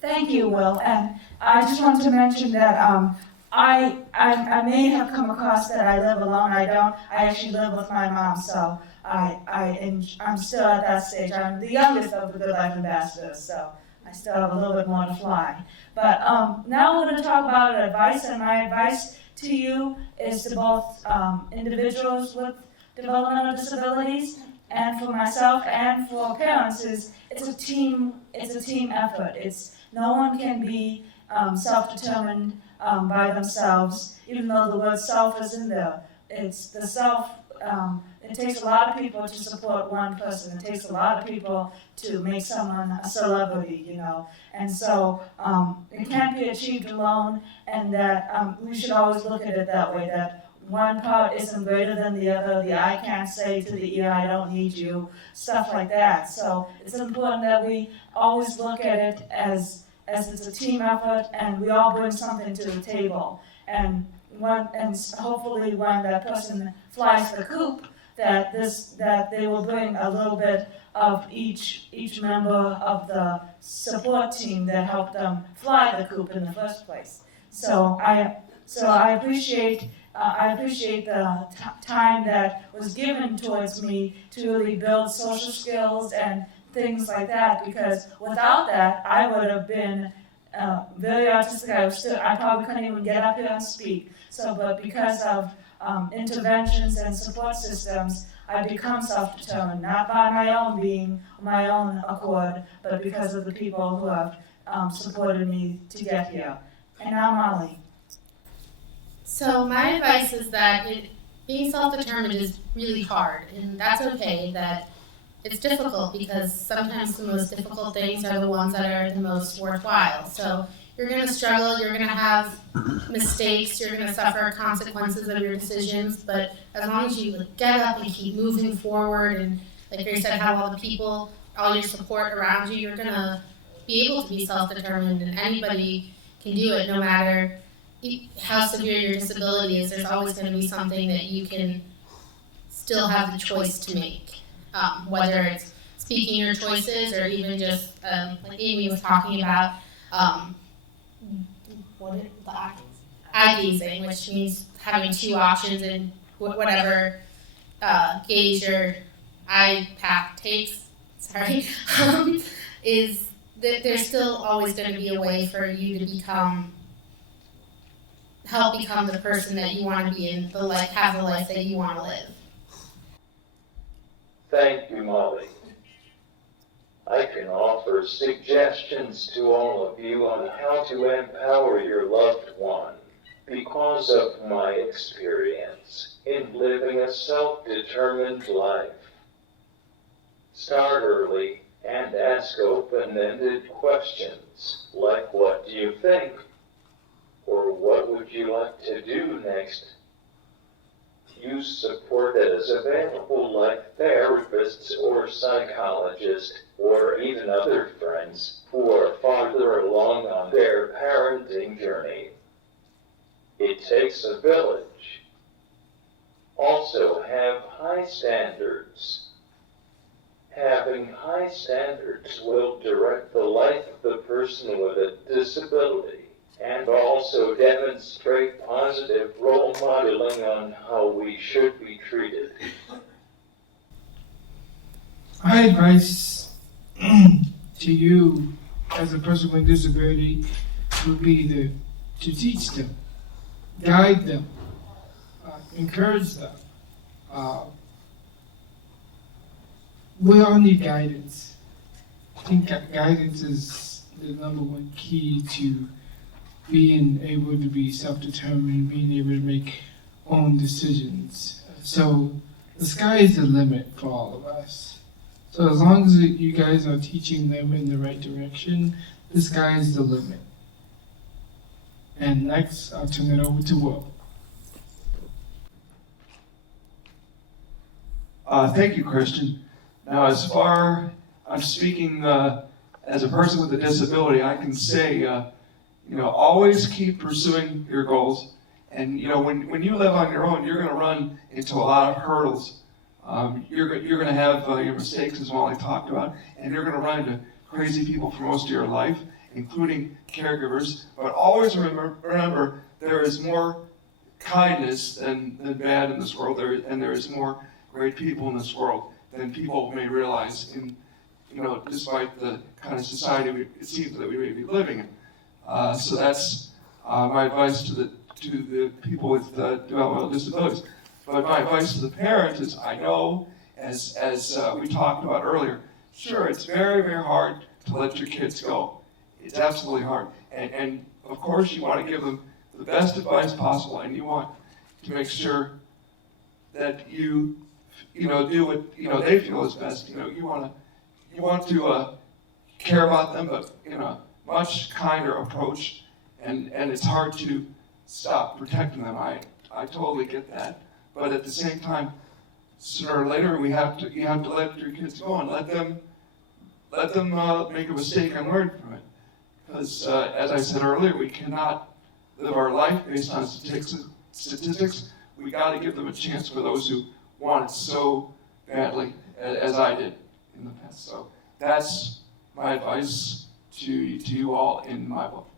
Thank you, Will. And I just wanted to mention that I may have come across that I live alone. I don't. I actually live with my mom, so I'm still at that stage. I'm the youngest of the Good Life Ambassadors, so I still have a little bit more to fly. But now we're going to talk about advice, and my advice to you is to both individuals with developmental disabilities and for myself and for parents is it's a team effort. It's no one can be self-determined by themselves, even though the word self is in there. It's the self. It takes a lot of people to support one person. It takes a lot of people to make someone a celebrity, you know. And so it can't be achieved alone, and that we should always look at it that way, that one part isn't greater than the other. The eye can't say to the ear, I don't need you, stuff like that. So it's important that we always look at it as it's a team effort, and we all bring something to the table. And hopefully when that person flies the coop, that they will bring a little bit of each member of the support team that helped them fly the coop in the first place. So I appreciate the time that was given towards me to really build social skills and things like that, because without that, I would have been very artistic. I probably couldn't even get up here and speak. But because of interventions and support systems, I become self-determined, not by my own being, my own accord, but because of the people who have supported me to get here. And now Molly. So my advice is that being self-determined is really hard, and that's okay. That it's difficult because sometimes the most difficult things are the ones that are the most worthwhile. So you're going to struggle, you're going to have mistakes, you're going to suffer consequences of your decisions, but as long as you get up and keep moving forward, and like you said, have all the people, all your support around you, you're going to be able to be self-determined, and anybody can do it no matter how severe your disability is. There's always going to be something that you can still have the choice to make. Whether it's speaking your choices or even just like Amy was talking about, eye gazing, which means having two options in whatever gaze your eye path takes. Is that there's still always going to be a way for you to help become the person that you want to be and have the life that you want to live. Thank you, Molly. I can offer suggestions to all of you on how to empower your loved one because of my experience in living a self-determined life. Start early and ask open-ended questions like, what do you think? Or what would you like to do next? Use support that is available, like therapists or psychologists or even other friends who are farther along on their parenting journey. It takes a village. Also, have high standards. Having high standards will direct the life of the person with a disability, and also demonstrate positive role modeling on how we should be treated. My advice to you as a person with disability would be to teach them, guide them, encourage them. We all need guidance. I think guidance is the number one key to being able to be self-determined, being able to make own decisions. So the sky is the limit for all of us. So as long as you guys are teaching them in the right direction, the sky is the limit. And next, I'll turn it over to Will. Thank you, Christian. Now, I'm speaking as a person with a disability, I can say, always keep pursuing your goals. And, when you live on your own, you're going to run into a lot of hurdles. You're going to have your mistakes, as Molly talked about, and you're going to run into crazy people for most of your life. including caregivers. But always remember there is more kindness than bad in this world, and there is more great people in this world than people may realize in, despite the kind of society it seems that we may be living in. So that's my advice to the people with developmental disabilities. But my advice to the parents is, I know, as we talked about earlier, sure, it's very, very hard to let your kids go. It's absolutely hard. And of course, you want to give them the best advice possible, and you want to make sure that you do what they feel is best. You want to care about them, but in a much kinder approach. And it's hard to stop protecting them. I totally get that. But at the same time, sooner or later, you have to let your kids go and let them make a mistake and learn from it. Because as I said earlier, we cannot live our life based on statistics. We got to give them a chance for those who want it so badly, as I did in the past. So that's my advice to you all in my book.